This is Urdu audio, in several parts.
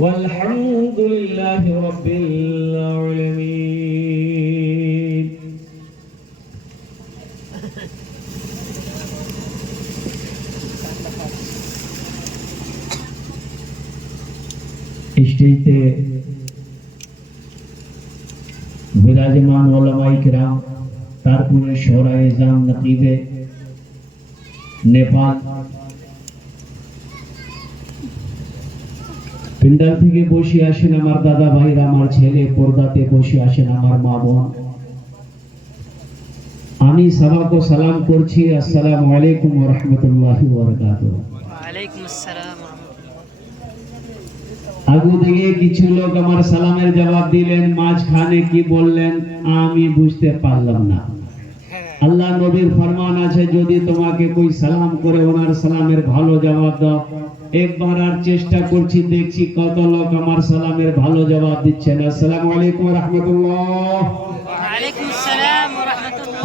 والحمد لله رب العالمين. اسٹیج پہ وراجمان علماء کرام, کارکن شورا اعظام, نقیب نیپال, পিণ্ডার থেকে বসে আসেন আমার দাদা ভাইরা, আমার ছেলে, পর্দাতে বসে আসেন আমার মা বোন, আমি সবাইকে সালাম করছি, আসসালামু আলাইকুম ওয়া রাহমাতুল্লাহি ওয়া বারাকাতুহু। ওয়া আলাইকুম আসসালাম। আগু থেকে কিছু লোক আমার সালামের জবাব দিলেন, মাঝখানে কি বললেন আমি বুঝতে পারলাম না। আল্লাহ নবীর ফরমান আছে, যদি তোমাকে কই সালাম করে ওনার সালামের ভালো জবাব দাও। একবার আর চেষ্টা করছি, দেখছি কত লোক আমার সালামের ভালো জবাব দিচ্ছেন। আসসালামু আলাইকুম ওয়া রাহমাতুল্লাহ। ওয়া আলাইকুম আসসালাম ওয়া রাহমাতুল্লাহ।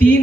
3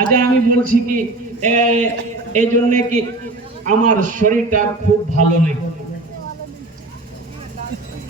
আচ্ছা আমি বলছি কি এই জন্য কি আমার শরীরটা খুব ভালো নেই।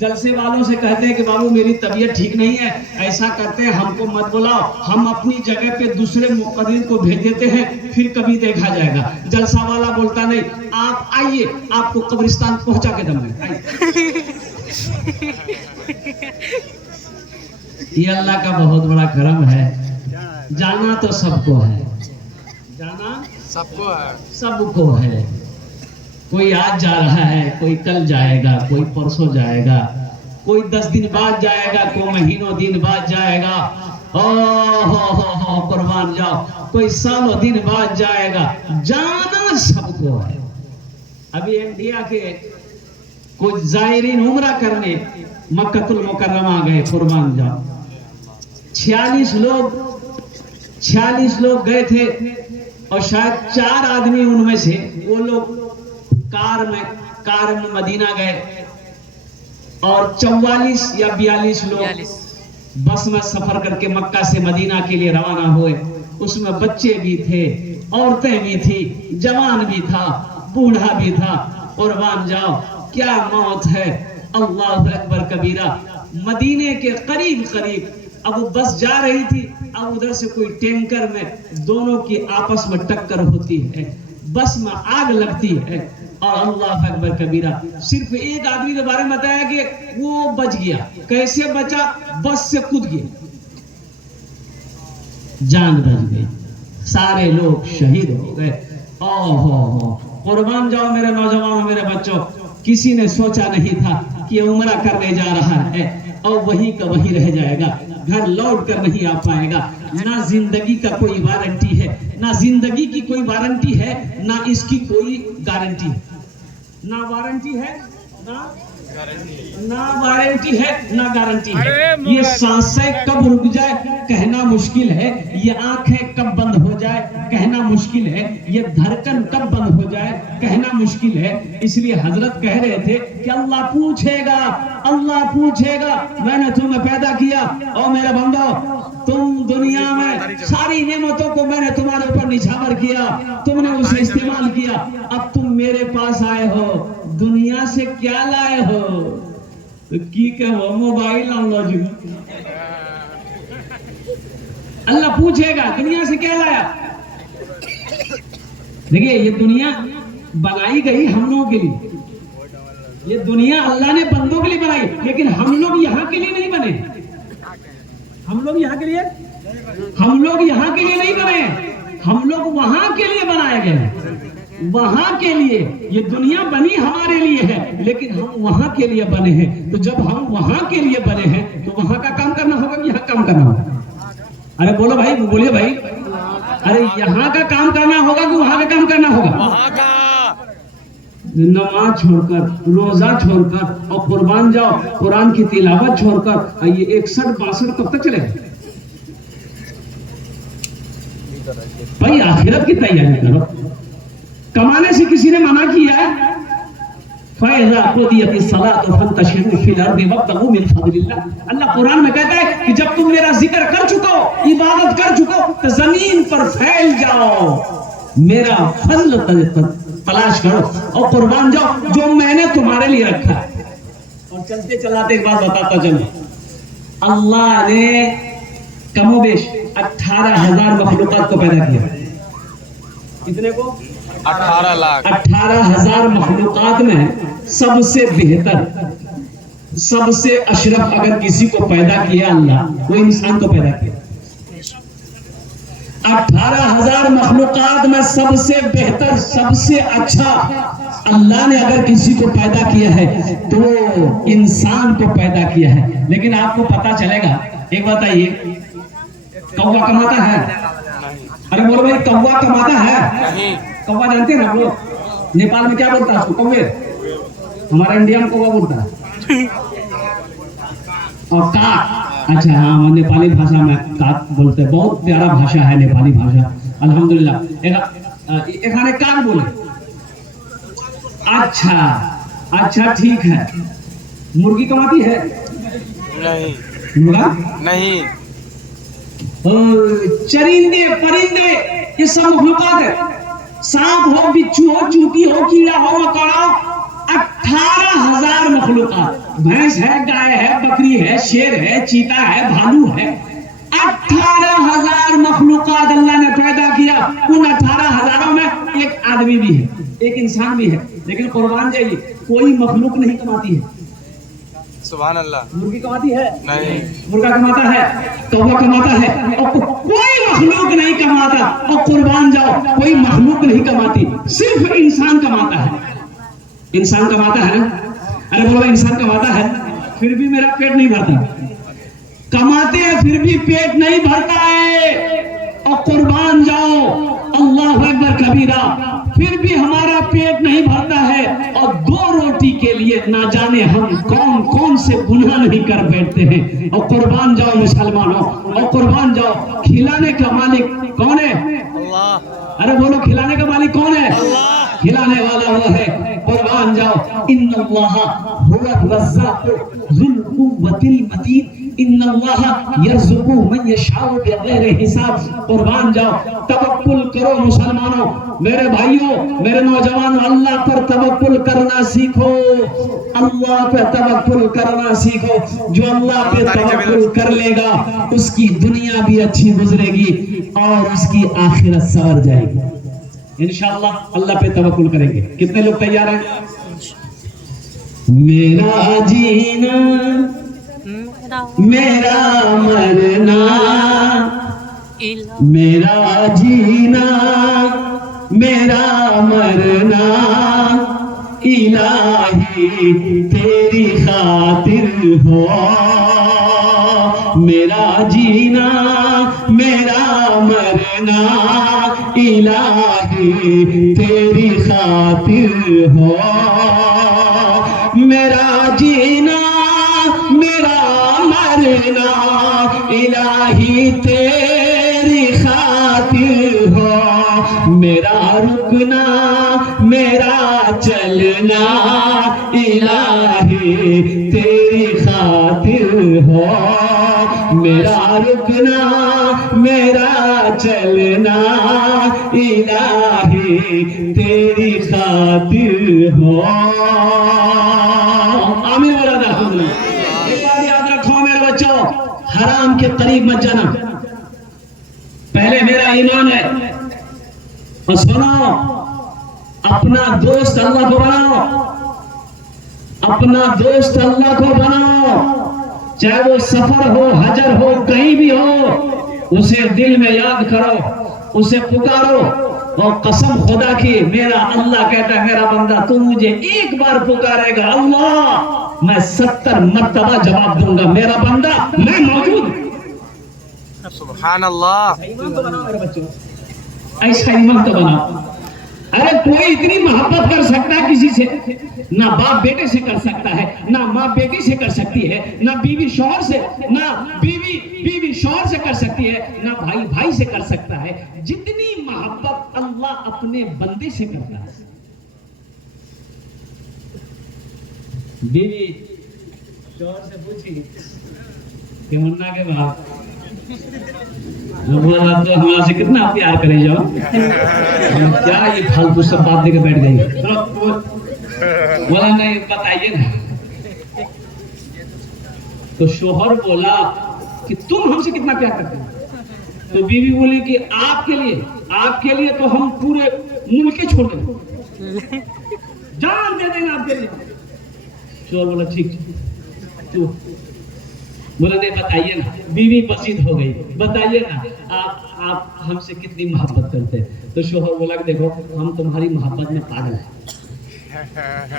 جلسے والوں سے کہتے ہیں کہ بابو میری طبیعت ٹھیک نہیں ہے، ایسا کرتے ہیں ہم کو مت بلاؤ، ہم اپنی جگہ پہ دوسرے مقرر کو بھیج دیتے ہیں، پھر کبھی دیکھا جائے گا۔ جلسہ والا بولتا نہیں، آپ آئیے، آپ کو قبرستان پہنچا کے دم ہے۔ یہ اللہ کا بہت بڑا کرم ہے۔ جانا تو سب کو ہے، جانا سب کو ہے، سب کو ہے۔ کوئی آج جا رہا ہے، کوئی کل جائے گا، کوئی پرسوں جائے گا، کوئی 10 دن بعد جائے گا، کوئی مہینوں دن بعد جائے گا، قربان جاؤ، کوئی سالوں دن بعد جائے گا۔ جانا سب کو ہے۔ ابھی انڈیا کے کچھ زائرین عمرہ کرنے مکہ المکرمہ گئے، قربان جاؤ، 46 لوگ گئے تھے، اور شاید 4 آدمی ان میں سے وہ لوگ کار میں مدینہ گئے، اور 44 یا 42 لوگ بس میں سفر کر کے مکہ سے مدینہ کے لیے روانہ ہوئے۔ اس میں بچے بھی تھے، عورتیں بھی تھی، جوان بھی تھا، بوڑھا بھی تھا۔ قربان جاؤ، کیا موت ہے! اللہ اکبر کبیرہ۔ مدینے کے قریب اب وہ بس جا رہی تھی، اب ادھر سے کوئی ٹینکر میں دونوں کی آپس میں ٹکر ہوتی ہے، بس میں آگ لگتی ہے، اور اللہ اکبر کبیرہ۔ صرف ایک آدمی کے بارے میں بتایا کہ وہ بچ گیا۔ کیسے بچا؟ بس سے کود گیا، جان بچ گئی، سارے لوگ شہید ہو گئے۔ قربان جاؤ میرے نوجوانوں، میرے بچوں، کسی نے سوچا نہیں تھا کہ یہ عمرہ کرنے جا رہا ہے اور وہی کا وہی رہ جائے گا، گھر لوٹ کر نہیں آ پائے گا۔ نہ زندگی کا کوئی وارنٹی ہے، نہ زندگی کی کوئی وارنٹی ہے، نہ اس کی کوئی گارنٹی ہے، نہ وارنٹی ہے، نہ وارنٹی ہے، نہ گارنٹی ہے۔ یہ سانسیں کب رک جائے کہنا مشکل ہے، یہ آنکھیں کب بند ہو جائے کہنا مشکل ہے، یہ دھڑکن کب بند ہو جائے کہنا مشکل ہے۔ اس لیے حضرت کہہ رہے تھے کہ اللہ پوچھے گا، میں نے تمہیں پیدا کیا، اور میرے بندو، تم دنیا میں ساری نعمتوں کو میں نے تمہارے اوپر نچھاور کیا، تم نے اسے استعمال کیا، اب تم میرے پاس آئے ہو، دنیا سے کیا لائے ہو؟ تو کی کہو، موبائل اللہ جی، اللہ پوچھے گا دنیا سے کیا لایا۔ دیکھیے، یہ دنیا بنائی گئی ہم لوگوں کے لیے، یہ دنیا اللہ نے بندوں کے لیے بنائی، لیکن ہم لوگ یہاں کے لیے نہیں بنے، ہم لوگ یہاں کے لیے نہیں بنے، ہم لوگ وہاں کے لیے بنائے گئے، وہاں کے لیے۔ یہ دنیا بنی ہمارے لیے ہے، لیکن ہم وہاں کے لیے بنے ہیں۔ تو جب ہم وہاں کے لیے بنے ہیں تو وہاں کا کام کرنا ہوگا کہ یہاں کام کرنا ہوگا؟ ارے بولو بھائی، بولیے بھائی، ارے یہاں کا کام کرنا ہوگا کہ وہاں کا کام کرنا ہوگا؟ نماز چھوڑ کر، روزہ چھوڑ کر، اور قربان جاؤ قرآن کی تلاوت چھوڑ کر، یہ 61-62 کب تک چلے گا؟ بھائی آخرت کی تیاری کرو۔ کمانے سے کسی نے منع کیا ہے؟ فَإِذَا قُضِيَتِ الصَّلَاةُ فَانتَشِرُوا فِي الْأَرْضِ وَابْتَغُوا مِنْ فَضْلِ اللَّهِ۔ اللہ قرآن میں کہتا ہے کہ جب تم میرا ذکر کر چکو، عبادت کر چکو، تو زمین پر پھیل جاؤ، میرا فضل تلاش کرو، اور قربان جاؤ جو میں نے تمہارے لیے رکھا ہے۔ اور چلتے چلاتے ایک بات بتاتا چلو، اللہ نے کم و بیش 18,000 مخلوقات کو پیدا کیا۔ کتنے کو؟ 18 لاکھ۔ 18,000 مخلوقات میں سب سے بہتر، سب سے اشرف اگر کسی کو پیدا کیا اللہ، وہ انسان کو پیدا کیا۔ 18,000 مخلوقات میں سب سے بہتر، سب سے اچھا اللہ نے اگر کسی کو پیدا کیا ہے تو وہ انسان کو پیدا کیا ہے۔ لیکن آپ کو پتا چلے گا، ایک بتائیے، کوا کماتا ہے؟ ارے بولو بھائی، کوا کماتا ہے؟ کوا جانتے ہیں نا لوگ، نیپال میں کیا بولتا ہے اس کو؟ کوے۔ ہمارا انڈیا میں کوا بولتا ہے، اور کاک۔ اچھا ہاں، نیپالی بھاشا میں کاک بولتے ہیں، بہت پیارا بھاشا ہے نیپالی بھاشا، الحمدللہ۔ ایک کاک بولے۔ اچھا ٹھیک ہے۔ مرغی کماتی ہے؟ نہیں۔ مرغا؟ نہیں۔ چرندے، پرندے، یہ سب مخلوقات ہے، سانپ ہو، بچھو ہو، چوٹی ہو، کیڑا ہو، مکوڑا ہو، 18,000 مخلوقات، بھینس ہے، گائے ہے، بکری ہے، شیر ہے، چیتا ہے، بھالو ہے، 18,000 مخلوقات اللہ نے پیدا کیا. ان 18,000 میں ایک آدمی بھی ہے، ایک انسان بھی ہے. لیکن قربان جائیے کوئی مخلوق نہیں کماتی ہے. سبحان اللہ. مرغی کماتی ہے نہیں. مرغا کماتا ہے، کووا کماتا ہے، اور کوئی مخلوق نہیں کماتا. اور قربان جاؤ کوئی مخلوق نہیں کماتی، صرف انسان کماتا ہے. انسان کماتا ہے نا. ارے بولو انسان کماتا ہے پھر بھی میرا پیٹ نہیں بھرتا. کماتے ہیں پھر بھی پیٹ نہیں بھرتا ہے. اور قربان جاؤ اللہ اکبر کبیرہ، پھر بھی ہمارا پیٹ نہیں بھرتا ہے. اور 2 روٹی کے لیے نہ جانے ہم کون کون سے گناہ نہیں کر بیٹھتے ہیں. اور قربان جاؤ مسلمانوں، اور قربان جاؤ کھلانے کا مالک کون ہے؟ اللہ. ارے بولو کھلانے کا مالک کون ہے؟ کھلانے والا وہ ہے. قربان جاؤ ان اللہ هو الرزاق ذو القوة المتین، ان اللہ یرزق من یشاء بغیر حساب. قربان جاؤ توکل کرو مسلمانوں، میرے بھائیوں، میرے نوجوانوں، اللہ پر توکل کرنا سیکھو. اللہ پہ توکل کرنا سیکھو. جو اللہ پہ توکل کر لے گا اس کی دنیا بھی اچھی گزرے گی اور اس کی آخرت سنور جائے گی. انشاءاللہ اللہ پہ توکل کریں گے. کتنے لوگ تیار ہیں؟ میرا جینا میرا مرنا، میرا جینا میرا مرنا الہی تیری خاطر ہو. میرا جینا میرا مرنا الہی تیری خاطر ہو. میرا جینا میرا مرنا الہی تیری خاطر ہو. میرا رکنا میرا چلنا الہی تیری خاطر ہو. میرا رکنا میرا چلنا الہی تیری خاطر ہو. آمین مولانا. ایک بات یاد رکھو میرے بچوں، حرام کے قریب مت جانا. پہلے میرا ایمان ہے. اور سنو، اپنا دوست اللہ کو بناؤ، اپنا دوست اللہ کو بناؤ. چاہے وہ سفر ہو، حجر ہو، کہیں بھی ہو، اسے دل میں یاد کرو، اسے پکارو. اور قسم خدا کی میرا اللہ کہتا ہے میرا بندہ تو مجھے ایک بار پکارے گا اللہ میں 70 مرتبہ جواب دوں گا. میرا بندہ میں موجود. سبحان اللہ. ایمان تو بناؤ میرے بچوں، ایسا ایمان تو بناؤ. ارے کوئی اتنی محبت کر سکتا ہے کسی سے؟ نہ باپ بیٹے سے کر سکتا ہے، نہ ماں بیٹی سے کر سکتی ہے، نہ بیوی شوہر سے، نہ بیوی شوہر سے کر سکتی ہے، نہ بھائی بھائی سے کر سکتا ہے. جتنی محبت اللہ اپنے بندے سے کرتا ہے. بیوی شوہر سے پوچھی کہ منا کے باپ بولا تو ہمارے سے کتنا پیار کرے جاؤ، کیا یہ پھالتو سب بات دے کے بیٹھ گئی. بولا نہیں بتائیے نا. تو شوہر بولا کہ تم ہم سے کتنا پیار کرتے ہو. تو بیوی بولی کہ آپ کے لیے تو ہم پورے ملک چھوڑ دیں گے، جان دے دیں گے آپ کے لیے. شوہر بولا ٹھیک. تو بولا نہیں بتائیے نا. بیوی بسیط ہو گئی. بتائیے نا آپ ہم سے کتنی محبت کرتے ہیں. تو شوہر بولا کہ دیکھو ہم تمہاری محبت میں پاگل ہیں.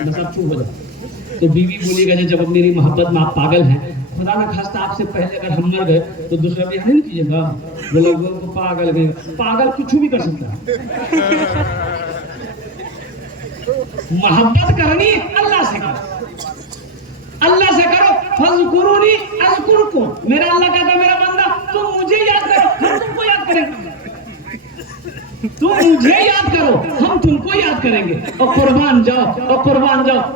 سب چپ ہو جائے. تو بیوی بولی گا جب میری محبت میں آپ پاگل ہیں، خدا نہ خواستہ آپ سے پہلے اگر ہم مر گئے تو دوسرا بیاہ نہیں کیجیے گا. بولا وہ پاگل گئے. پاگل کچھ بھی کر سکتا ہے. محبت کرنی اللہ سے کرو، اللہ سے کرو. فَاذْكُرُونِي أَذْكُرْكُمْ. میرا اللہ کہتا ہے میرا بندہ تم مجھے یاد کرو ہم تم کو یاد کریں گے. تم مجھے یاد کرو ہم تم کو یاد کریں گے. اور قربان جاؤ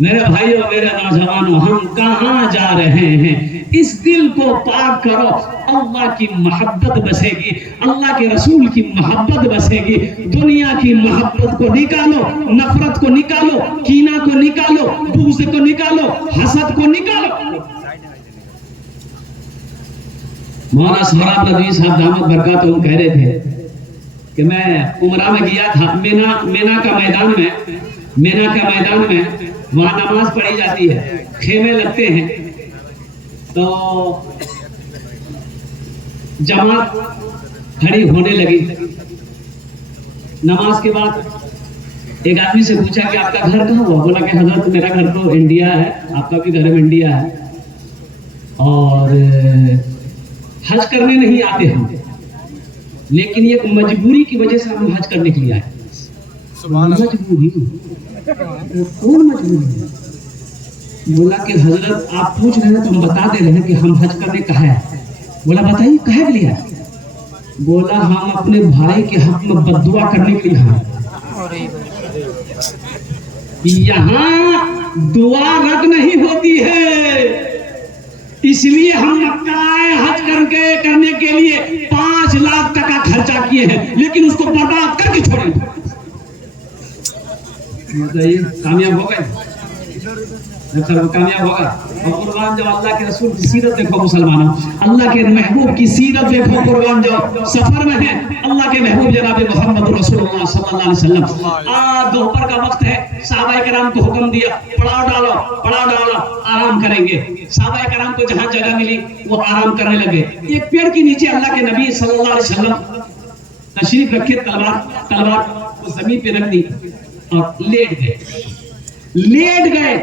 میرے بھائیوں میرے نوجوانوں ہم کہاں جا رہے ہیں؟ اس دل کو پاک کرو، اللہ کی محبت بسے گی، اللہ کے رسول کی محبت بسے گی، دنیا کی محبت کو نکالو، نفرت کو نکالو، کینہ کو نکالو، بغض کو نکالو، حسد کو نکالو۔ مولانا سہراب ندوی صاحب دامت برکاتہم کہہ رہے تھے کہ میں عمرہ میں گیا تھا، مینا کا میدان میں وہاں نماز پڑھی جاتی ہے، خیمے لگتے ہیں، تو جماعت کھڑی ہونے لگی۔ نماز کے بعد ایک آدمی سے پوچھا کہ آپ کا گھر کہاں ہوا؟ بولا کہ حضرت میرا گھر تو انڈیا ہے، آپ کا بھی گھر انڈیا ہے، اور حج کرنے نہیں آتے ہم، لیکن ایک مجبوری کی وجہ سے ہم حج کرنے کے لیے آئے۔ مجبوری؟ کون مجبوری ہے؟ بولا کہ حضرت آپ پوچھ رہے ہیں تو ہم بتا دے رہے ہیں کہ ہم حج کرنے کہاں ہے۔ بولا بتائیے کہاں کے لیے ہے؟ بولا ہم اپنے بھائی کے حق میں بد دعا کرنے کے لیے ہیں۔ یہاں دعا رد نہیں ہوتی ہے، اس لیے ہم مکہ آئے حج کرنے کے لیے 5 لاکھ ٹکا خرچہ کیے ہیں، لیکن اس کو برباد کر کے چھوڑیں۔ کامیاب ہو گئے؟ کامیاب ہوگا۔ اور قربان جو اللہ کے رسول کی سیرت دیکھو مسلمانوں، اللہ کے محبوب کی سیرت دیکھو، قربان جو سفر میں ہے اللہ کے محبوب جناب محمد رسول اللہ صلی اللہ علیہ وسلم، دوپہر کا وقت ہے، صحابہ کرام کو حکم دیا پڑاؤ ڈالو، آرام کریں گے۔ صحابہ کرام کو جہاں جگہ ملی وہ آرام کرنے لگے۔ ایک پیڑ کے نیچے اللہ کے نبی صلی اللہ علیہ وسلم تشریف رکھے، تلوار زمین پہ رکھ دی اور لیٹ گئے۔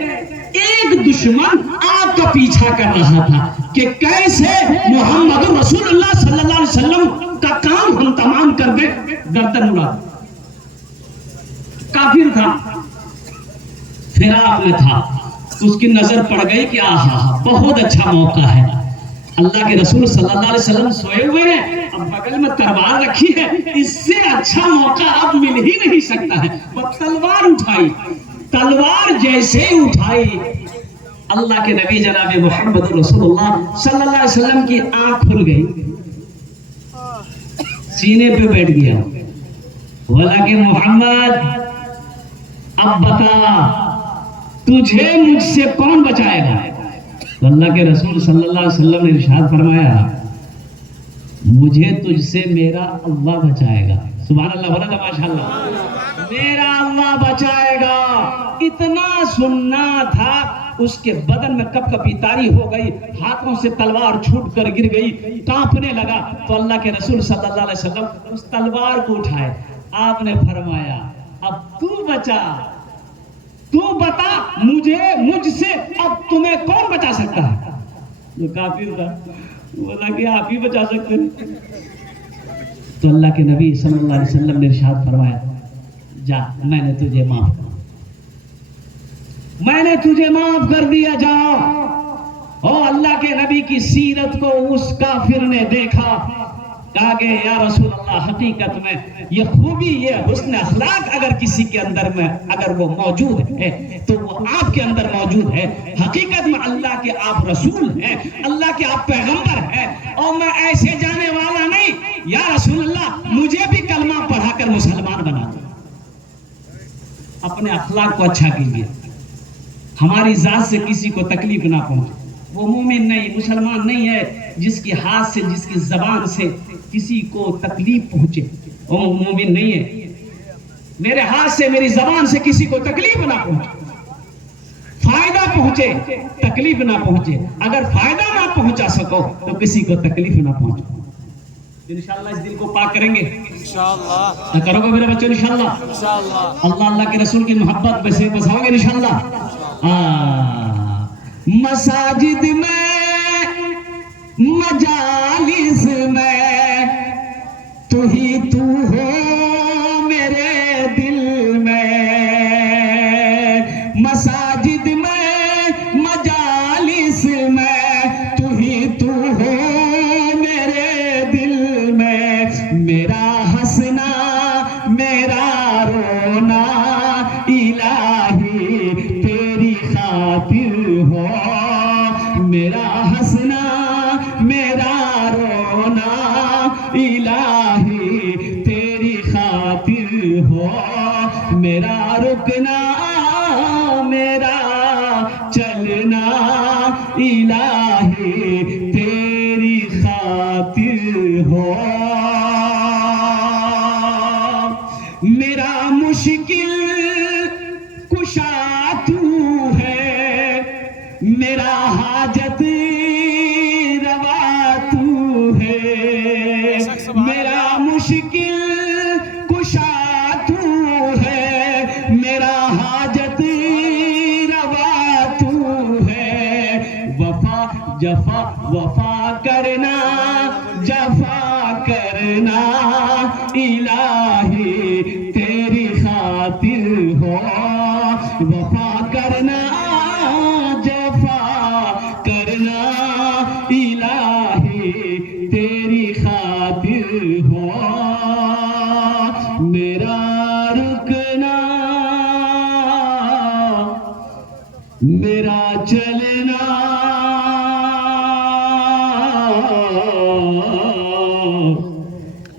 ایک دشمن آپ کا پیچھا کر رہا تھا کہ کیسے محمد رسول اللہ صلی اللہ علیہ وسلم کا کام ہم تمام کر دیں، گردن اڑا۔ کافر تھا، فراق میں تھا، اس کی نظر پڑ گئی کہ آہا بہت اچھا موقع ہے، اللہ کے رسول صلی اللہ علیہ وسلم سوئے ہوئے ہیں، اب بغل میں تلوار رکھی ہے، اس سے اچھا موقع اب مل ہی نہیں سکتا ہے۔ وہ تلوار اٹھائی، تلوار جیسے اٹھائی، اللہ کے نبی جناب محمد رسول اللہ صلی اللہ علیہ وسلم کی آنکھ کھل گئی، سینے پہ بیٹھ گیا۔ بولا کہ محمد اب بتا تجھے مجھ سے کون بچائے گا؟ تو اللہ کے رسول صلی اللہ علیہ وسلم نے ارشاد فرمایا مجھے تجھ سے میرا اللہ بچائے گا۔ سبحان اللہ، بولا نا ماشاءاللہ، میرا اللہ بچائے گا۔ اتنا سننا تھا، اس کے بدن میں کپ کپی طاری ہو گئی، ہاتھوں سے تلوار چھوٹ کر گر گئی، کانپنے لگا۔ تو اللہ کے رسول صلی اللہ علیہ وسلم اس تلوار کو اٹھائے، آپ نے فرمایا اب تو بچا، تو بتا مجھ سے اب تمہیں کون بچا سکتا ہے؟ جو کافر تھا بولا کہ آپ ہی بچا سکتے ہیں۔ تو اللہ کے نبی صلی اللہ علیہ وسلم نے ارشاد فرمایا جا میں نے تجھے معاف کر دیا، جاؤ۔ اور اللہ کے نبی کی سیرت کو اس کافر نے دیکھا، کہا کہ یا رسول اللہ حقیقت میں یہ خوبی، یہ حسن اخلاق اگر کسی کے اندر میں اگر وہ موجود ہے تو وہ آپ کے اندر موجود ہے۔ حقیقت میں اللہ کے آپ رسول ہیں، اللہ کے آپ پیغمبر ہیں، اور میں ایسے جانے والا نہیں۔ یا رسول اللہ مجھے بھی کلمہ پڑھا کر مسلمان بنا دو۔ اپنے اخلاق کو اچھا کیجیے، ہماری ذات سے کسی کو تکلیف نہ پہنچے۔ وہ مومن نہیں، مسلمان نہیں ہے جس کے ہاتھ سے، جس کی زبان سے کسی کو تکلیف پہنچے، وہ مومن نہیں ہے۔ میرے ہاتھ سے، میری زبان سے کسی کو تکلیف نہ پہنچے، فائدہ پہنچے، تکلیف نہ پہنچے۔ اگر فائدہ نہ پہنچا سکو تو کسی کو تکلیف نہ پہنچے۔ انشاءاللہ اس دل کو پاک کریں گے، انشاءاللہ کرو گے میرے بچوں، انشاءاللہ اللہ کے رسول کی محبت بسے بساؤ گے انشاءاللہ۔ مساجد میں، مجالس میں، تو ہی تو ہو میرے دل میں۔ مساجد میں، مجالس میں، تو ہی تو ہو میرے دل میں۔ میرا ہنسنا، میرا رونا، الہی تیری میرا ہنسنا میرا رونا الہی تیری خاطر ہو، میرا رکنا میرا چلنا الہی تیری خاطر ہو، میرا مشکل کشا تو ہے، میرا حاجت روا تو ہے، میرا مشکل کشا تو ہے، میرا حاجت روا تو ہے، وفا جفا وفا کرنا جفا کرنا الہی تیری خاطر ہو، وفا کرنا جفا کرنا الہی تیری خاطر ہو، میرا رکنا میرا چلنا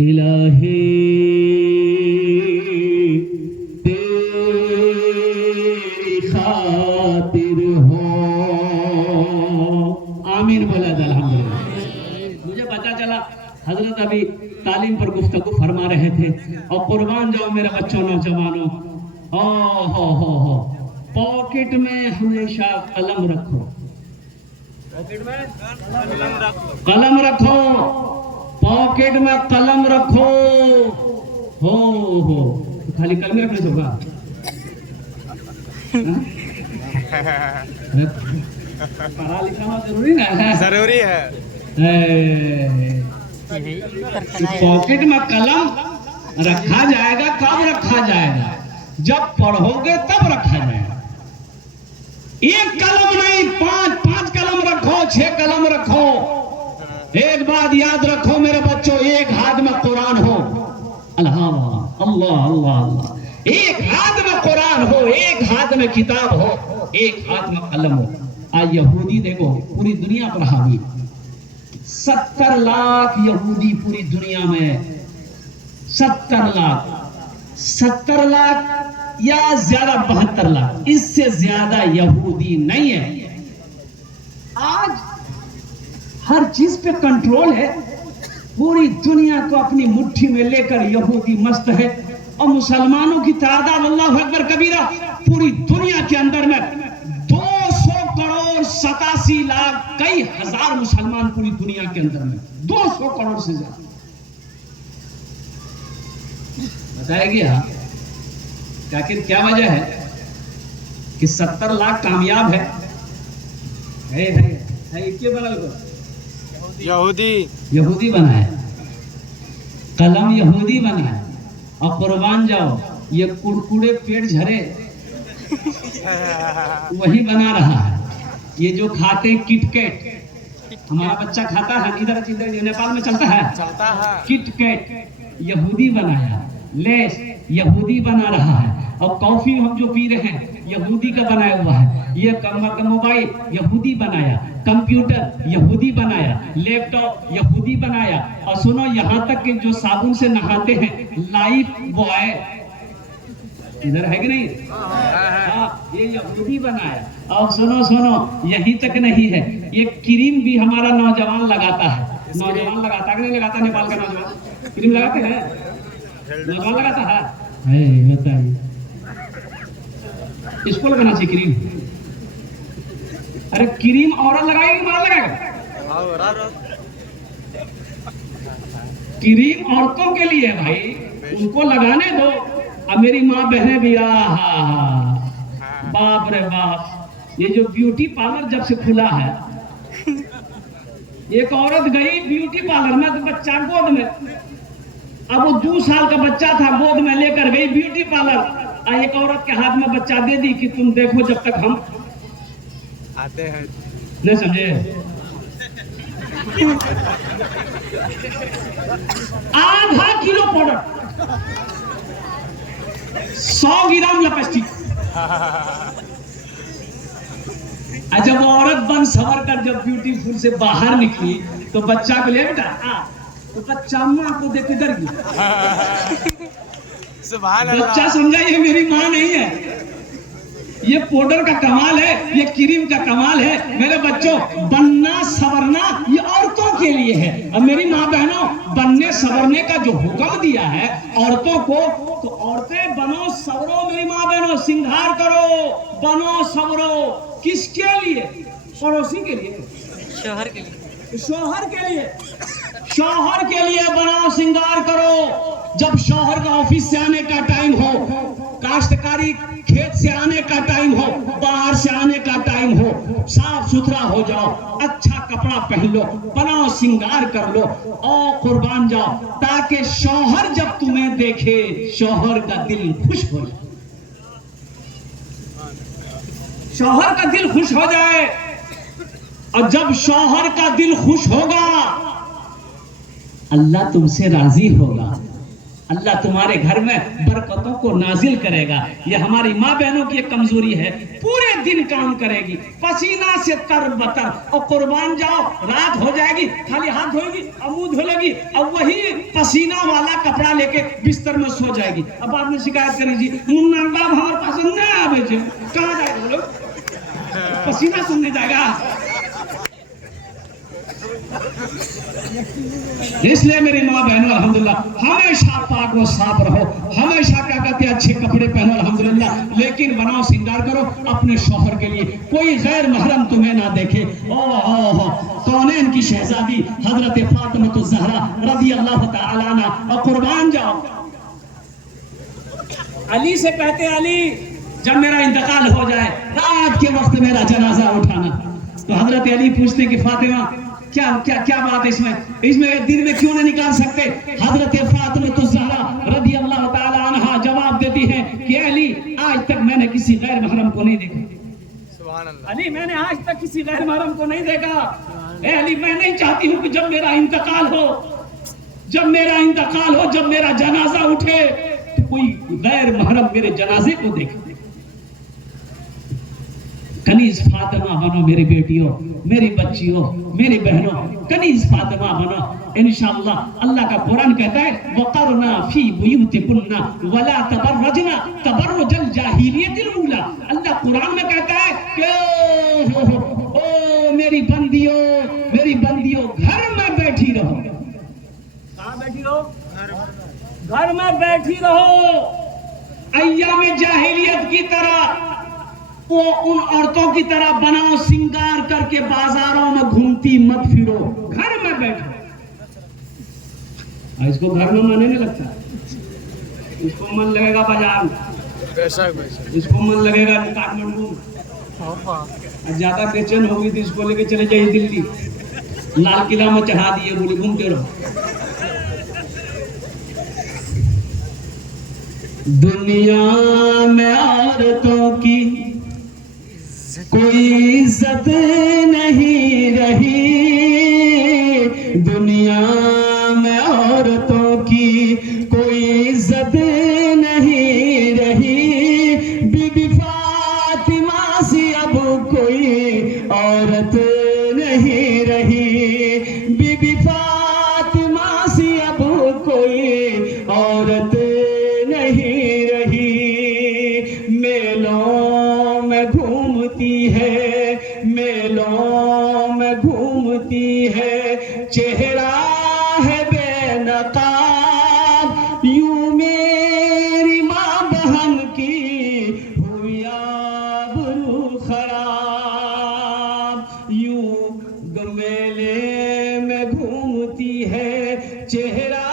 الہی تیری خاطر ہو، آمین بولا تھا الحمدللہ۔ مجھے پتا چلا حضرت ابھی تعلیم پر گفتگو فرما رہے تھے، اور قربان جاؤ میرے بچوں نوجوانوں، ہو پاکٹ میں ہمیشہ قلم رکھو، قلم رکھو، پاکٹ میں قلم رکھو، ہو خالی قلم رکھنے سے ہوگا؟ پڑھا لکھا ہونا ضروری نا ہے، ضروری ہے۔ پاکٹ میں قلم رکھا جائے گا، کب رکھا جائے گا؟ جب پڑھو گے تب رکھا جائے گا۔ ایک قلم نہیں، پانچ قلم رکھو، 6 قلم رکھو۔ ایک بات یاد رکھو میرے بچوں، ایک ہاتھ میں قرآن ہو، اللہ اللہ اللہ اللہ، ایک ہاتھ میں قرآن ہو، ایک ہاتھ میں کتاب ہو، ایک ہاتھ میں قلم ہو۔ آج یہودی دیکھو پوری دنیا پر حاوی، 70 لاکھ یہودی پوری دنیا میں، 70 لاکھ یا زیادہ 72 لاکھ، اس سے زیادہ یہودی نہیں ہے۔ آج ہر چیز پہ کنٹرول ہے، پوری دنیا کو اپنی مٹھی میں لے کر یہودی مست ہے، اور مسلمانوں کی تعداد اللہ اکبر کبیرہ پوری دنیا کے اندر میں 200 کروڑ 87 لاکھ کئی ہزار مسلمان پوری دنیا کے اندر میں، 200 کروڑ سے زیادہ۔ بتایا گیا کہ کیا وجہ ہے کہ 70 لاکھ کامیاب ہے یہودی بنا ہے، قلم یہودی بنا ہے، اور قربان جاؤ یہ کرکڑے پیٹ جھرے وہی بنا رہا ہے۔ یہ جو کھاتے کٹ کیٹ، ہمارا بچہ کھاتا ہے، ادھر نیپال میں چلتا ہے کٹ کیٹ، یہودی بنایا، لیس یہودی بنا رہا ہے، اور کافی ہم جو پی رہے ہیں یہودی کا بنایا ہوا ہے، یہ موبائل یہودی بنایا، کمپیوٹر یہودی بنایا، لیپ ٹاپ یہودی بنایا، اور سنو یہاں تک کہ جو صابن سے نہاتے ہیں لائف بوائے ادھر ہے کہ نہیں، یہ یہودی بنایا۔ اور سنو یہی تک نہیں ہے، یہ کریم بھی ہمارا نوجوان لگاتا ہے، نوجوان لگاتا ہے کہ نہیں لگاتا؟ نیپال کا نوجوان کریم لگاتے ہیں، نوجوان لگاتا ہے، بتائیے اس کو لگانا چاہیے کریم؟ ارے کریم عورت لگائے گی مرد لگائے گا؟ کریم عورتوں کے لیے بھائی، ان کو لگانے دو۔ اب میری ماں بہنیں بھی باپ رے باپ، یہ جو بیوٹی پارلر جب سے کھلا ہے، ایک عورت گئی بیوٹی پارلر میں، بچہ گود میں، اب وہ 2 سال کا بچہ تھا، گود میں لے کر گئی بیوٹی پارلر، ایک عورت کے ہاتھ میں بچہ دے دی کہ تم دیکھو جب تک ہم آتے ہیں، نہیں سمجھے؟ آدھا کلو پاؤڈر، 100 گرام لپسٹک، جب وہ عورت بن سور کر جب بیوٹیفل سے باہر نکلی تو بچہ کو لے بیٹا تو بچہ ماں کو دیکھ ادھر گیا. بچہ سمجھا یہ میری ماں نہیں ہے. یہ پاؤڈر کا کمال ہے, یہ کریم کا کمال ہے. میرے بچوں, بننا سورنا یہ عورتوں کے لیے ہے. اور میری ماں بہنوں, بننے سورنے کا جو حکم دیا ہے عورتوں کو, تو عورتیں بنو سورو. میری ماں بہنوں, سنگھار کرو, بنو سورو. کس کے لیے؟ پڑوسی کے لیے, شوہر کے لیے, شوہر کے لیے. شوہر کے لیے بناؤ, سنگار کرو. جب شوہر کا آفس سے آنے کا ٹائم ہو, کاشتکاری کھیت سے آنے کا ٹائم ہو, باہر سے آنے کا ٹائم ہو, صاف ستھرا ہو جاؤ, اچھا کپڑا پہن لو, بناؤ سنگار کر لو اور قربان جاؤ, تاکہ شوہر جب تمہیں دیکھے شوہر کا دل خوش ہو جائے. شوہر کا دل خوش ہو جائے. اور جب شوہر کا دل خوش ہوگا اللہ تم سے راضی ہوگا. اللہ تمہارے گھر میں برکتوں کو نازل کرے گا. یہ ہماری ماں بہنوں کی ایک کمزوری ہے, پورے دن کام کرے گی پسینہ سے تر بتر, اور قربان جاؤ رات ہو جائے گی, خالی ہاتھ دھوئے گی اور منہ دھو لے گی, اور وہی پسینہ والا کپڑا لے کے بستر میں سو جائے گی. اب آپ نے شکایت کری جی منا باپ ہمارے پاس نہ آوے جی, کہاں جائے گا لوگ, پسینہ سننے جائے گا. اس لیے میری ماں بہنوں الحمدللہ ہمیشہ پاک و صاف رہو, ہمیشہ کیا کہتے ہیں اچھے کپڑے پہنو الحمدللہ, لیکن بناؤ سنگار کرو اپنے شوہر کے لیے, کوئی غیر محرم تمہیں نہ دیکھے. کونین کی شہزادی حضرت فاطمہ الزہرا رضی اللہ تعالی عنہ, اور قربان جاؤ علی سے کہتے علی جب میرا انتقال ہو جائے رات کے وقت میرا جنازہ اٹھانا. تو حضرت علی پوچھتے کہ فاطمہ کیا بات ہے اس میں دن میں کیوں نہ نکال سکتے؟ حضرت فاطمہ الزہرا رضی اللہ تعالی عنہ جواب دیتی ہیں کہ علی آج تک میں نے کسی غیر محرم کو نہیں دیکھا. علی میں نے آج تک کسی غیر محرم کو نہیں دیکھا. اے علی میں نہیں چاہتی ہوں کہ جب میرا انتقال ہو, جب میرا جنازہ اٹھے تو کوئی غیر محرم میرے جنازے کو دیکھے. کنیز فاطمہ بنو میری بیٹیوں, میری بچیوں, میری بہنوں, کنیز فاطمہ بنو انشاءاللہ. اللہ کا قرآن کہتا ہے وَقَرْنَا فِي بُيُوتِكُنَّ وَلَا تَبَرَّجْنَ تَبَرُّجَ الْجَاهِلِيَّةِ الْأُولَى. اللہ قرآن میں کہتا ہے کہ او میری بندیوں گھر میں بیٹھی رہو. کہاں بیٹھی رہو؟ گھر میں بیٹھی رہو. ایام جاہلیت کی طرح وہ ان عورتوں کی طرح بناؤ سنگار کر کے بازاروں میں گھومتی مت پھرو, گھر میں بیٹھو. اس کو گھر میں من نہیں لگتا, اس کو من لگے گا بازار, اس کو من لگے گا کاٹمنڈو, زیادہ بے چین ہوگی تو اس کو لے کے چلے جائیے دلی, لال قلعہ میں چڑھا دیے, بولے گھومتے رہو. دنیا میں عورتوں کی کوئی عزت نہیں رہی, دنیا میں عورتوں کی کوئی عزت نہیں رہی. بی بی فاطمہ سی اب کوئی عورت نہیں رہی, بی بی فاطمہ سی اب کوئی عورت نہیں رہی. میلوں میں گھومتی ہے چہرہ ہے بے نقاب, یوں میری ماں بہن کی ہوئی آبرو خراب. یوں میلے میں گھومتی ہے چہرہ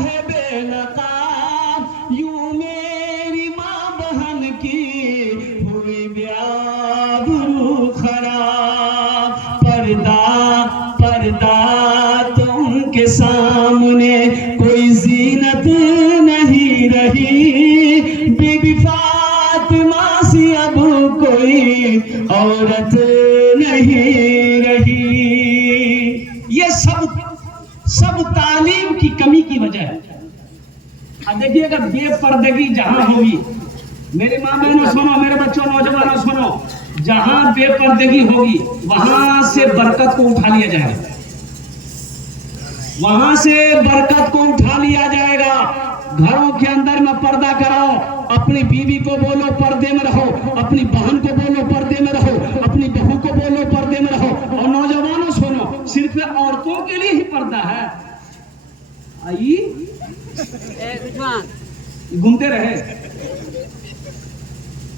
ہے بے نقاب, یوں میری ماں بہن کی ہوئی آبرو خراب. پردہ تو ان کے سامنے کوئی زینت نہیں رہی, بی بی فاطمہ سی اب کوئی عورت نہیں رہی. یہ سب تعلیم کی کمی کی وجہ ہے. اب دیکھیے اگر بے پردگی جہاں ہوگی, میری ماں بہنوں سنو, میرے بچوں نوجوانوں سنو, جہاں بے پردگی ہوگی وہاں سے برکت کو اٹھا لیا جائے گا، وہاں سے برکت کو اٹھا لیا جائے گا۔ گھروں کے اندر میں پردہ کراؤ، اپنی بیوی کو بولو پردے میں رہو، اپنی بہن کو بولو پردے میں رہو، اپنی بہو کو بولو پردے میں رہو۔ اور نوجوانوں سنو، صرف عورتوں کے لیے ہی پردہ ہے؟ آئی گھومتے رہے۔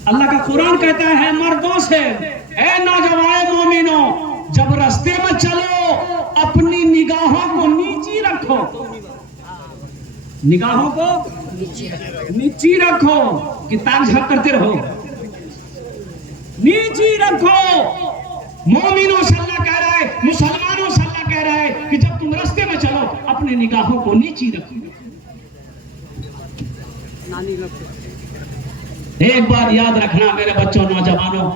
اللہ کا قرآن کہتا ہے مردوں سے، اے نوجوان مومنوں، جب راستے میں چلو اپنی نگاہوں کو نیچی رکھو، نگاہوں کو نیچی رکھو کہ تاک جھانک کرتے رہو، نیچی رکھو۔ مومنوں سے اللہ کہہ رہا ہے، مسلمانوں سے اللہ کہہ رہا ہے کہ جب تم راستے میں چلو اپنے نگاہوں کو نیچی رکھو۔ ایک بار یاد رکھنا میرے بچوں، نوجوانوں،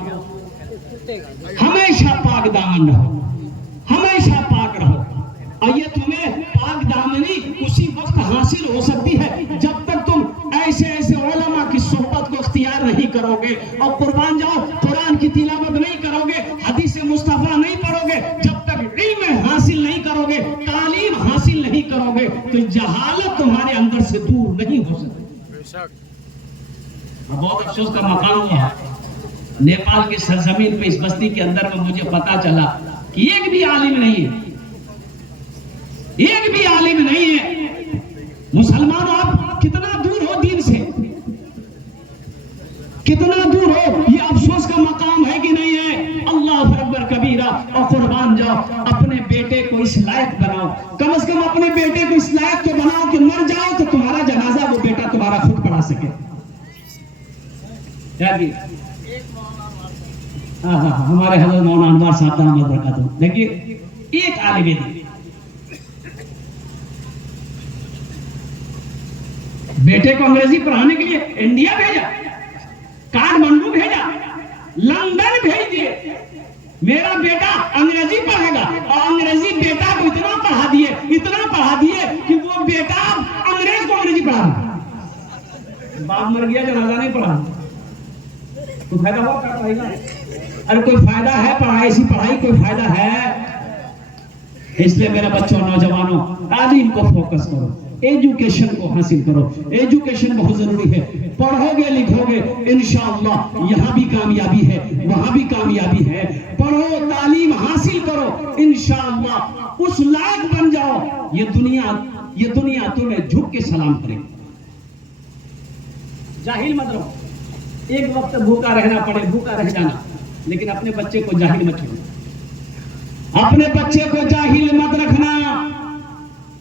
ہمیشہ پاک دامن رہو، ہمیشہ پاک رہو۔ اور یہ تمہیں پاک دامنی اسی وقت حاصل ہو سکتی ہے جب تک تم ایسے علماء کی صحبت کو اختیار نہیں کرو گے، اور قربان جاؤ قرآن کی تلاوت نہیں کرو گے، حدیث مصطفیٰ نہیں پڑھو گے، جب تک علم حاصل نہیں کرو گے، تعلیم حاصل نہیں کرو گے، تو جہالت تمہارے اندر سے دور نہیں ہو سکتی۔ بہت افسوس کا مقام ہوا، نیپال کی سرزمین پہ اس بستی کے اندر میں مجھے پتا چلا کہ ایک بھی عالم نہیں ہے، ایک بھی عالم نہیں ہے۔ مسلمانوں آپ کتنا دور ہو دین سے، کتنا دور ہو، یہ افسوس کا مقام ہے کہ نہیں ہے؟ اللہ اکبر کبیرہ۔ اور قربان جاؤ اپنے بیٹے کو اس لائق بناؤ، کم از کم اپنے بیٹے کو اس لائق تو بناؤ کہ مر جاؤ تو تمہارا جنازہ وہ بیٹا تمہارا خود پڑھا سکے۔ ہمارے حضرت مولانا انوار صاحب دامت برکاتہ، دیکھیے ایک عالم دین بیٹے کو انگریزی پڑھانے کے لیے انڈیا بھیجا، کاٹمنڈو بھیجا، لندن بھیج دیے، میرا بیٹا انگریزی پڑھے گا، اور انگریزی بیٹا کو اتنا پڑھا دیے کہ وہ بیٹا انگریز کو انگریزی پڑھا رہا، باپ مر گیا جنازہ نہیں پڑھا، تو فائدہ ہوا پڑھائی کا؟ ارے کوئی فائدہ ہے پڑھائی؟ ایسی پڑھائی کوئی فائدہ ہے؟ اس لیے میرے بچوں، نوجوانوں، تعلیم کو فوکس کرو، ایجوکیشن کو حاصل کرو۔ ایجوکیشن بہت ضروری ہے، پڑھو گے لکھو گے انشاءاللہ یہاں بھی کامیابی ہے، وہاں بھی کامیابی ہے۔ پڑھو، تعلیم حاصل کرو، انشاءاللہ اس لائق بن جاؤ، یہ دنیا تمہیں جھک کے سلام کرے گی۔ جاہل مت رہو، ایک وقت بھوکا رہنا پڑے بھوکا رہ جانا، لیکن اپنے بچے کو جاہل مت چھوڑو، اپنے بچے کو جاہل مت رکھنا۔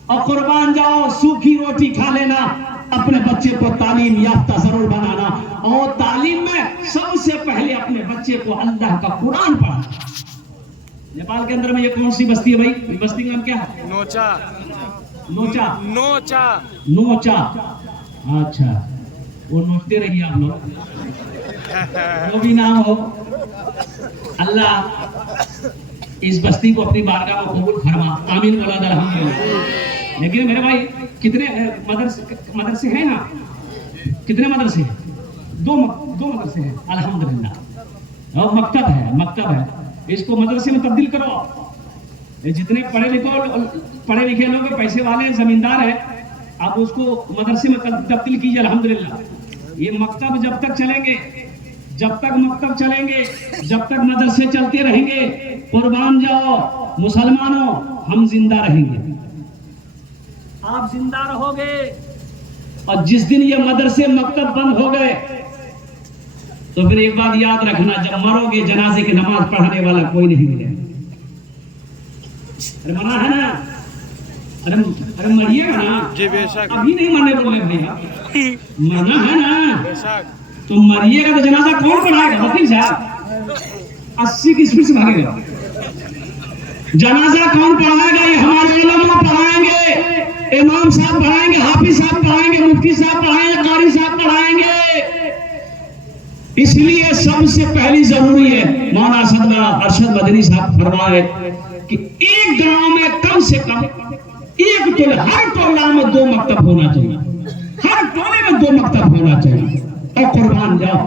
اور قربان جاؤ سوکھی روٹی کھا لینا، اپنے بچے کو تعلیم یافتہ ضرور بنانا، اور تعلیم میں سب سے پہلے اپنے بچے کو اللہ کا قرآن پڑھانا۔ نیپال کے اندر میں یہ کون سی بستی ہے بھائی؟ بستی کا نام کیا ہے؟ نوچا نوچا نوچا نوچا۔ اچھا، وہ نوچتے رہیے آپ لوگ، جو بھی نام ہو، اللہ اس بستی کو اپنی بارگاہ میں قبول فرما، آمین بولا الحمدللہ۔ لیکن میرے بھائی کتنے مدرسے ہیں نا؟ کتنے مدرسے ہیں؟ دو مدرسے ہیں الحمدللہ، اور مکتب ہے، اس کو مدرسے میں تبدیل کرو۔ جتنے پڑھے لکھے لوگ، پیسے والے زمیندار ہیں، آپ اس کو مدرسے میں تبدیل کیجئے الحمدللہ۔ یہ مکتب جب تک چلیں گے، جب تک مکتب چلیں گے، جب تک مدرسے چلتے رہیں گے، قربان جاؤ مسلمانوں، ہم زندہ رہیں گے، آپ زندہ رہو گے۔ اور جس دن یہ مدرسے مکتب بند ہو گئے تو پھر ایک بات یاد رکھنا، جب مرو گے جنازے کی نماز پڑھانے والا کوئی نہیں ملے۔ ارے منع ہے نا، ارے مریے گا نا، جی بے شک، ابھی نہیں مرنے بولے بھائی، منع ہے نا، بے شک۔ تو مریے گا تو جنازہ کون پڑھائے گا؟ وکیل صاحب 80 کی سپیڈ سے بھاگے گا، جنازہ کون پڑھائے گا؟ یہ ہمارے علماء پڑھائیں گے، امام صاحب پڑھائیں گے، حافظ صاحب پڑھائیں گے، مفتی صاحب پڑھائیں گے، قاری صاحب پڑھائیں گے۔ اس لیے سب سے پہلی ضروری ہے، مولانا اسد ارشد مدنی صاحب فرمائے کہ ایک گاؤں میں کم سے کم ایک ٹولہ، ہر ٹولہ میں 2 مکتب ہونا چاہیے، ہر ٹولے میں 2 مکتب ہونا چاہیے۔ اور قربان جاؤ